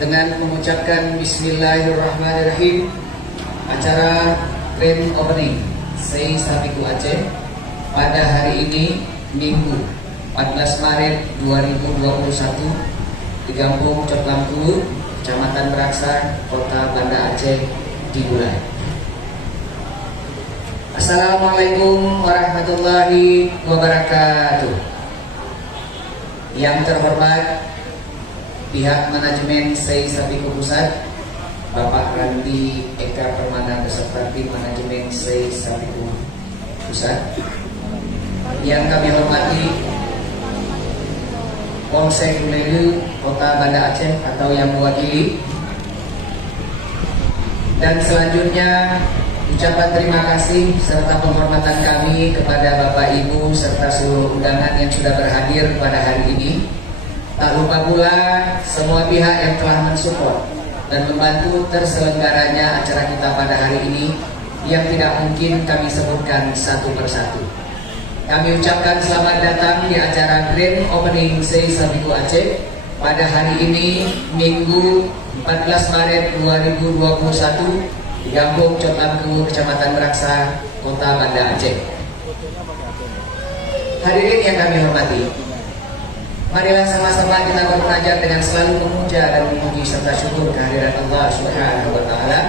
Dengan mengucapkan Bismillahirrahmanirrahim, acara grand opening Sei Sapiku Aceh pada hari ini Minggu 14 Maret 2021 di Kampung Coklamku, Kecamatan Meraksa, Kota Banda Aceh dimulai. Assalamualaikum warahmatullahi wabarakatuh. Yang terhormat pihak manajemen Sei Sapiku Pusat, Bapak Randi Eka Permana beserta tim manajemen Sei Sapiku Pusat. Yang kami hormati Polsek Ulelu Kota Banda Aceh atau yang mewakili. Dan selanjutnya ucapan terima kasih serta penghormatan kami kepada Bapak Ibu serta seluruh undangan yang sudah berhadir pada hari ini. Tak lupa pula semua pihak yang telah mensupport dan membantu terselenggaranya acara kita pada hari ini yang tidak mungkin kami sebutkan satu persatu. Kami ucapkan selamat datang di acara Grand Opening Sei Sapiku Aceh pada hari ini Minggu 14 Maret 2021 di Kampung Coklamku, Kecamatan Meraksa, Kota Banda Aceh. Hadirin yang kami hormati, marilah sama-sama kita bermunajat dengan selalu memuja dan memuji serta syukur kehadirat Allah Subhanahu wa Ta'ala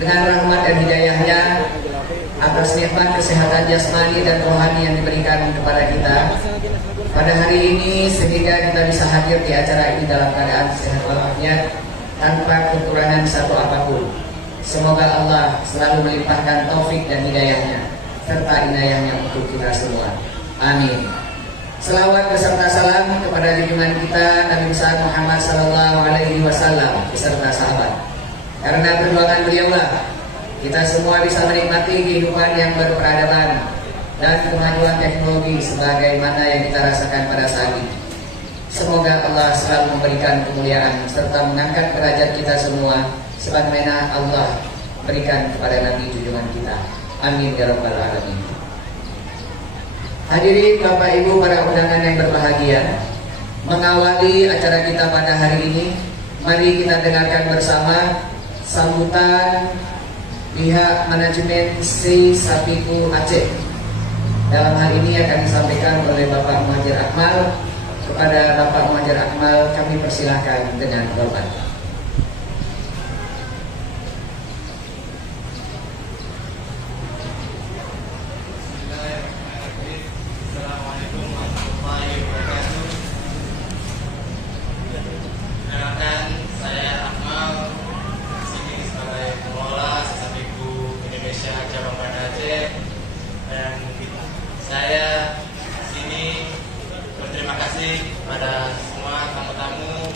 dengan rahmat dan hidayahnya atas nikmat kesehatan jasmani dan rohani yang diberikan kepada kita pada hari ini, sehingga kita bisa hadir di acara ini dalam keadaan sehat walafiat tanpa kekurangan satu apapun. Semoga Allah selalu melimpahkan taufik dan hidayahnya serta inayahnya untuk kita semua. Amin. Selawat beserta salam kepada junjungan kita Nabi besar Muhammad sallallahu alaihi wasallam beserta sahabat. Karena perjuangan beliaulah kita semua bisa menikmati kehidupan yang berperadaban dan kemajuan teknologi sebagaimana yang kita rasakan pada saat ini. Semoga Allah selalu memberikan kemuliaan serta mengangkat derajat kita semua sebagaimana Allah berikan kepada Nabi junjungan kita. Amin ya rabbal alamin. Hadirin Bapak Ibu para undangan yang berbahagia, mengawali acara kita pada hari ini, mari kita dengarkan bersama sambutan pihak manajemen Sei Sapiku Aceh. Dalam hal ini akan disampaikan oleh Bapak Muhajir Akmal. Kepada Bapak Muhajir Akmal kami persilahkan dengan hormat. Pada semua tamu-tamu,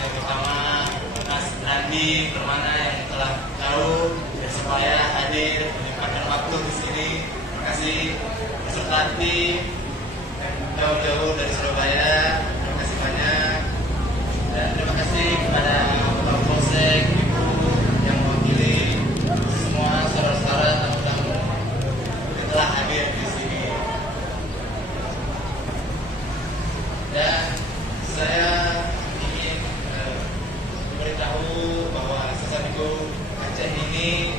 yang pertama Mas Randi Permana yang telah jauh supaya hadir menyempatkan waktu di sini. Terima kasih beserta tim jauh-jauh dari Surabaya. Terima kasih banyak dan terima kasih kepada Bapak Polsek, Ibu yang mewakili semua saudara-saudara tamu-tamu yang telah hadir di sini. Dan saya ingin memberitahu bahwa Sei Sapiku Aceh ini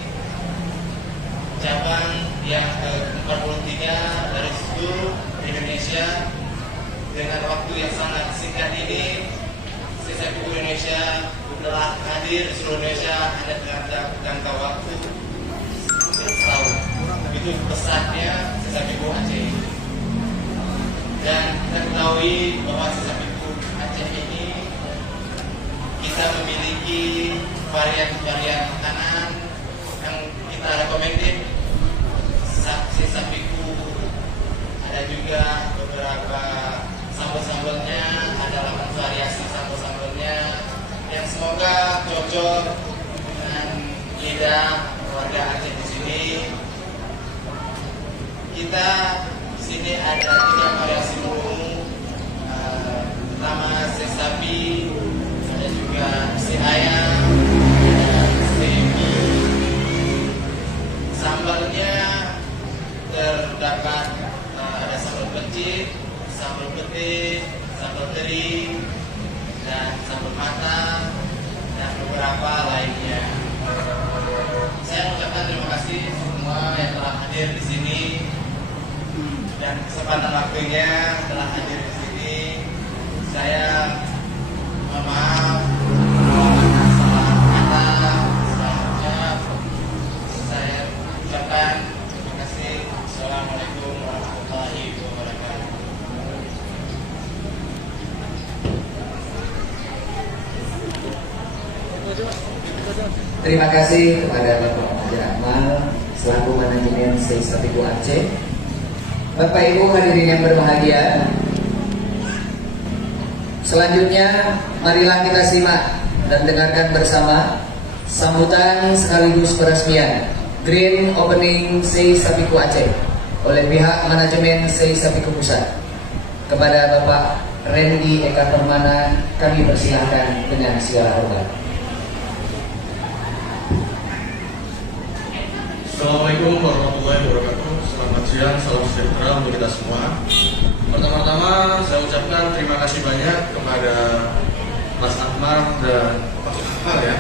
cabang yang ke-43 dari seluruh Indonesia. Dengan waktu yang sangat singkat ini, Sei Sapiku Indonesia telah hadir di seluruh Indonesia hanya dengan jangka waktu setahun. Itu besarnya Sei Sapiku Aceh. Dan kita ketahui bahwa Sei Sapiku Aceh ini kita memiliki varian-varian makanan yang kita rekomendasi. Sei Sapiku ada juga beberapa sambal-sambalnya, ada 8 variasi sambal-sambalnya yang semoga cocok dengan lidah warga Aceh di sini. Kita sini ada 3 variasi menu, pertama sei sapi, ada juga sei ayam, ada sei mie. Sambalnya terdapat ada sambal pecik, sambal petis, sambal teri, dan sambal matang, dan beberapa lainnya. Saya mengucapkan terima kasih semua yang telah hadir di sini dan kesempatan waktunya telah hadir di sini. Saya mohon maaf salah kata, salah ucap. Saya ucapkan terima kasih. Assalamualaikum warahmatullahi wabarakatuh. Terima kasih kepada Bapak Muhammad Akmal selaku manajemen Seisapiku Aceh. Bapak Ibu hadirin yang berbahagia, selanjutnya marilah kita simak dan dengarkan bersama sambutan sekaligus peresmian Grand Opening Seisapiku Aceh oleh pihak manajemen Seisapiku Pusat. Kepada Bapak Randy Eka Permana kami persilahkan dengan segala hormat. Assalamualaikum warahmatullahi wabarakatuh. Selamat siang, salam sejahtera untuk kita semua. Pertama-tama saya ucapkan terima kasih banyak kepada Mas Akmal dan Pak Akmal ya,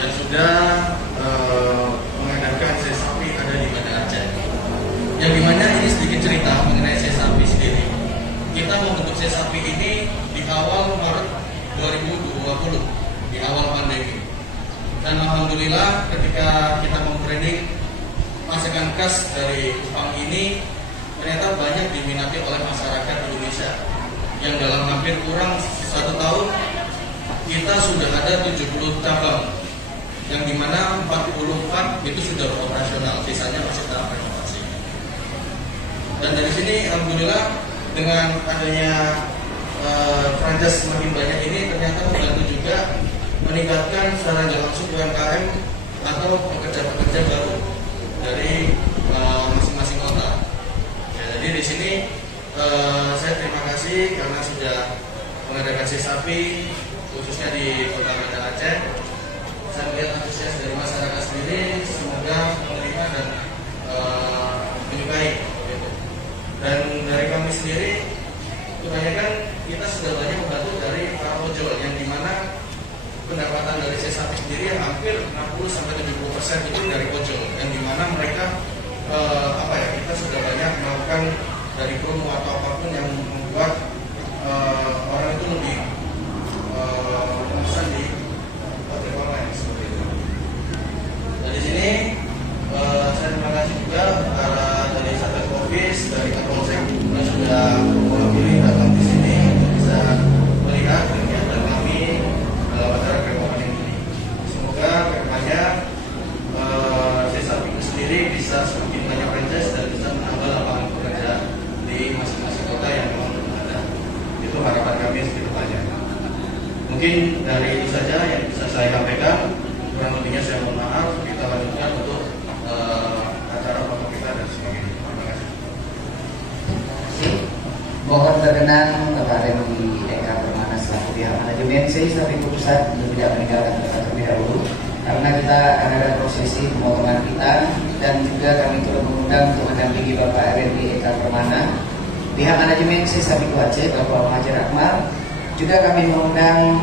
yang sudah mengadakan Seisapi ada di Banda Aceh. Yang dimana ini sedikit cerita mengenai Seisapi sendiri. Kita membentuk Seisapi ini di awal Maret 2020, di awal pandemi. Dan alhamdulillah ketika kita membranding masakan khas dari Kupang ini ternyata banyak diminati oleh masyarakat Indonesia, yang dalam hampir kurang 1 tahun kita sudah ada 70 cabang, yang dimana 44 itu sudah operasional, sisanya masih tahap renovasi. Dan dari sini alhamdulillah dengan adanya franchise semakin banyak ini ternyata membantu juga meningkatkan secara langsung UMKM atau pekerja-pekerja baru dari masing-masing kota. Ya, jadi di sini saya terima kasih karena sudah mengadakan Seisapi khususnya di Kota Banda Aceh. Saya melihat antusias dari masyarakat sendiri, semoga menerima dan menyukai. Gitu. Dan dari kami sendiri, kebanyakan kita sudah banyak membantu dari para ojol yang dimana pendapatan dari Seisapi sendiri hampir 60-70% itu dari ojol, yang dimana mereka kita sudah banyak melakukan dari promo atau apapun yang membuat orang itu lebih memesan di hotel online seperti itu. Dari sini saya terima kasih juga para dari Satgas Covid, dari Kapolsek yang sudah mewakili datang di sini untuk bisa melihat kegiatan kami dalam acara Grand Opening ini. Semoga kedepannya Seisapi sendiri bisa semakin banyak franchise dan bisa menambah lapangan pekerja di masing-masing kota yang memang belum ada. Itu harapan kami sekedepannya. Mungkin dari itu saja yang bisa saya sampaikan. Kurang lebihnya saya mohon maaf. Kita lanjutkan untuk acara foto kita dan sebagainya. Terima kasih. Mohon berkenan Bapak Randy Eka Permana selaku pihak manajemen Seisapiku Pusat untuk tidak meninggalkan tempat terlebih dahulu, karena kita akan ada prosesi pemotongan kita, dan juga kami turut mengundang untuk mendampingi Bapak Randy Eka Permana, pihak manajemen Seisapiku Aceh Bapak Muhammad Akmal. Juga kami mengundang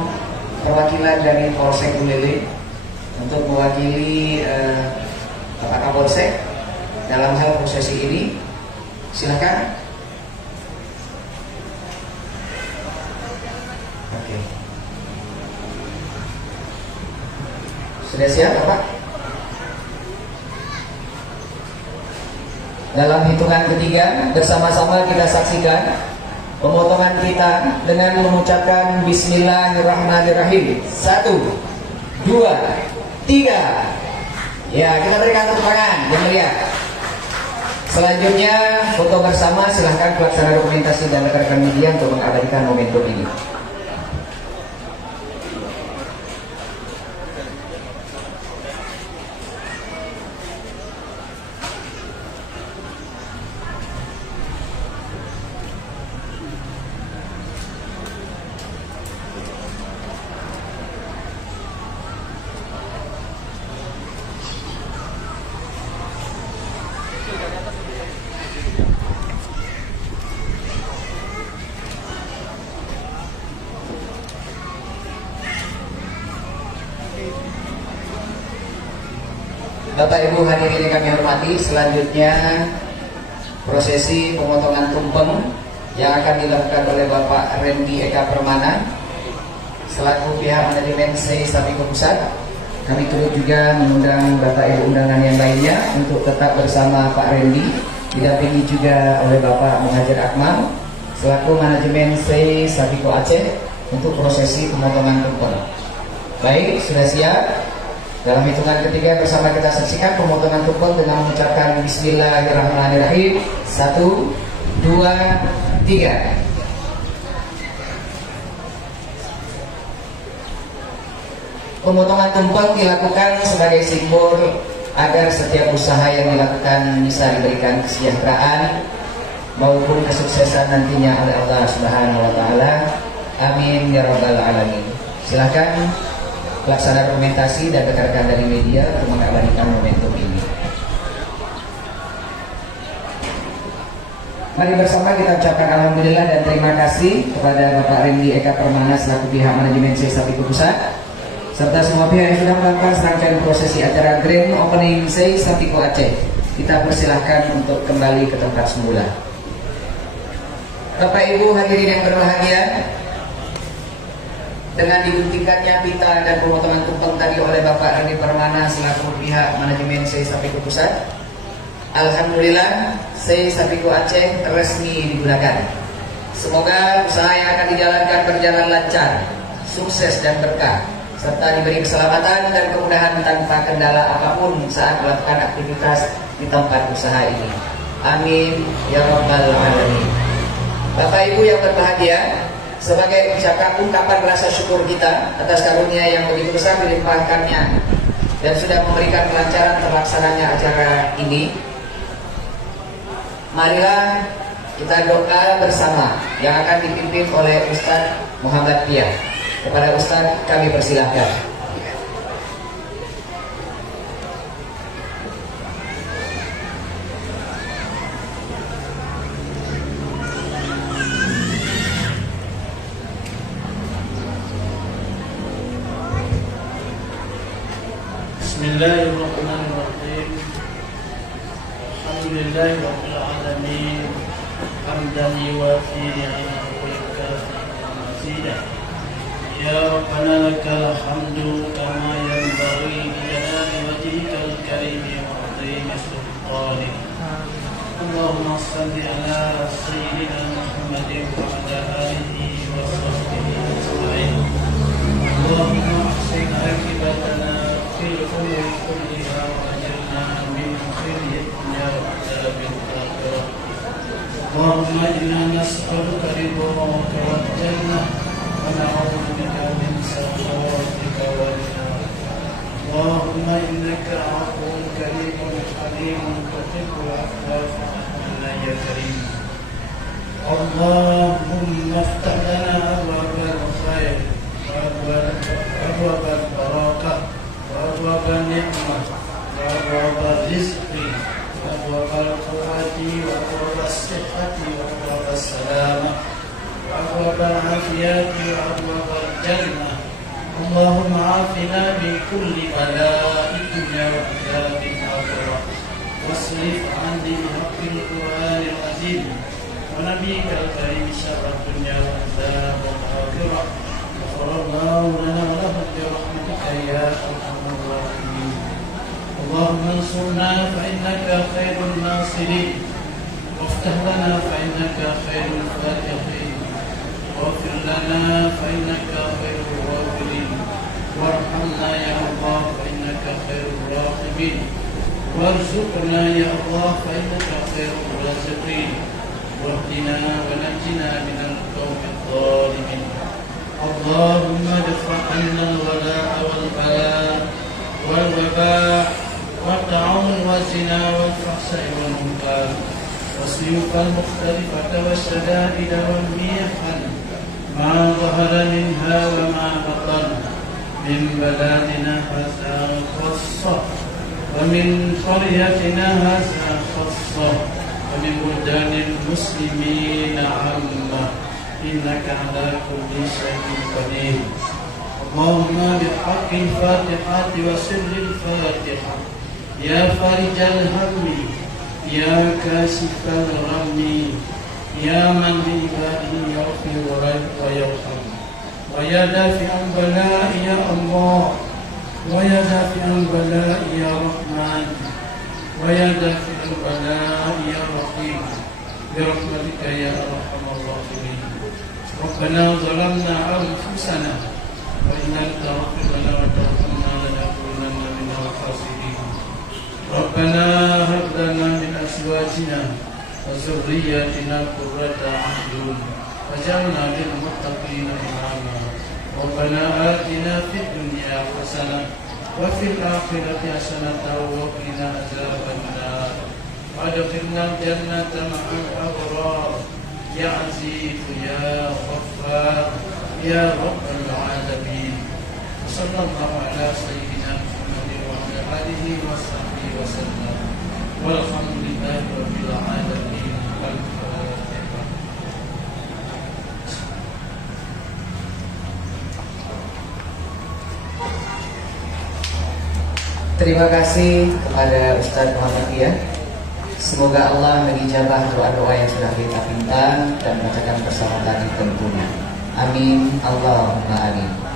perwakilan dari Polsek Buleleng untuk mewakili Bapak Kapolsek dalam hal prosesi ini. Silakan. Oke. Sudah siap, Bapak? Dalam hitungan ketiga, bersama-sama kita saksikan pemotongan kita dengan mengucapkan Bismillahirrahmanirrahim. 1, 2, 3. Ya, kita berikan tepuk tangan yang meriah. Selanjutnya foto bersama, silahkan pelaksana dokumentasi dan rekan-rekan media untuk mengabadikan momentum ini. Bapak Ibu hadirin yang kami hormati, selanjutnya prosesi pemotongan tumpeng yang akan dilakukan oleh Bapak Randy Eka Permana selaku pihak manajemen SEI Sapiko Pusat. Kami turut juga mengundang Bapak Ibu undangan yang lainnya untuk tetap bersama Pak Randy, didampingi juga oleh Bapak Muhajir Akmal selaku manajemen SEI Sapiko Aceh untuk prosesi pemotongan tumpeng. Baik, sudah siap? Dalam hitungan ketiga bersama kita saksikan pemotongan tumpeng dengan mengucapkan Bismillahirrahmanirrahim. 1, 2, 3. Pemotongan tumpeng dilakukan sebagai simbol agar setiap usaha yang dilakukan bisa diberikan kesejahteraan maupun kesuksesan nantinya oleh Allah Subhanahu wa taala. Amin ya rabbal alamin. Silakan pelaksana dokumentasi dan rekan-rekan dari media untuk mengabadikan momentum ini. Mari bersama kita ucapkan alhamdulillah dan terima kasih kepada Bapak Randy Eka Permana selaku pihak manajemen SEI Sapiko Pusat serta semua pihak yang sudah melakukan serangkaian prosesi acara Grand Opening SEI Sapiko Aceh. Kita persilahkan untuk kembali ke tempat semula. Bapak Ibu hadirin yang berbahagia, dengan diguntingkannya pita dan pemotongan tumpeng tadi oleh Bapak Randy Permana selaku pihak manajemen SEI Sapiko Pusat, alhamdulillah SEI Sapiko Aceh resmi digunakan. Semoga usaha yang akan dijalankan berjalan lancar, sukses dan berkah, serta diberi keselamatan dan kemudahan tanpa kendala apapun saat melakukan aktivitas di tempat usaha ini. Amin ya rabbal alamin. Bapak Ibu yang berbahagia, sebagai ungkapan rasa syukur kita atas karunia yang begitu besar dilimpahkannya dan sudah memberikan kelancaran terlaksananya acara ini, marilah kita doa bersama yang akan dipimpin oleh Ustadz Muhammad Pia. Kepada Ustadz kami persilahkan. Bismillahirrahmanirrahim. Alhamdulillahi rabbil alamin. Hamdan yuwafi ni'amahu wa yukafi mazidah. Ya Rabbana lakal hamdu kama yanbaghi li jalali wajhikal karim wa 'azimi sultanik. Allahumma shalli ala sayyidina Muhammadin wa ala alihi wa sahbihi ajma'in. Allahumma ahsin 'aqibatana fil umuri kulliha wa ajirna min khizyi dunya wa adzabil akhirah. Allahumma inna nas'aluka ridhaka wal jannah wa na'udzu bika min sakhatika wan nar. Allahumma innaka 'afuwwun karimun halimun tuhibbul 'afwa fa'fu ya karim. Allahumma iftah lana abwaabal khair وأبواب البركة وأبواب النعمة وأبواب الرزق وأبواب القوة وأبواب الصحة وأبواب السلامة وأبواب العافية وأبواب الجنة. اللهم عافنا من كل بلاء الدنيا وعذاب الآخرة واصرف عني بحق القرآن العظيم ونبيك الكريم شر الدنيا وعذاب الآخرة. غفر الله لنا ولهم برحمتك يا ارحم الراحمين. اللهم انصرنا فانك خير الناصرين وافتح لنا فانك خير الفاتحين واغفر لنا فانك خير الغافرين وارحمنا يا الله فانك خير الراحمين وارزقنا يا الله فانك خير الرازقين واهدنا ونجنا من القوم الظالمين. اللهم ادفع عنا الولاء والبلاء والوباء والطاعون والزنا والفحشاء والمنكر والسيوف المختلفة والشدائد والميحن ما ظهر منها وما بطن من بلادنا هذا خاصة ومن قريتنا هذا خاصة ومن بلدان المسلمين عامة إنك على كل شيء قدير. اللهم بحق الفاتحة وسر الفاتحة يا فارج الهم يا كاشف الغم يا من بعباده يغفر ويرحم ويا دافع البلاء يا الله ويا دافع البلاء يا رحمن ويا دافع البلاء يا رحيم برحمتك يا أرحم الراحمين. ربنا ظلمنا أنفسنا وإن لم تغفر لنا وترحمنا لنكونن من الخاسرين. ربنا هب لنا من أزواجنا وذرياتنا قرة أعين واجعلنا للمتقين إماما. ربنا آتنا في الدنيا حسنة وفي الآخرة حسنة وقنا عذاب النار وادخلنا الجنة مع الأبرار يا عزيز يا غفار يا رب العالمين. وصلى الله على سيدنا محمد وعلى آله وصحبه وسلم والحمد لله رب العالمين. الفاتحة. Terima kasih kepada Ustadz Muhammad Dia. Semoga Allah mengijabah doa-doa yang sudah kita pinta dan bacakan bersama tadi tentunya. Amin. Allahumma amin.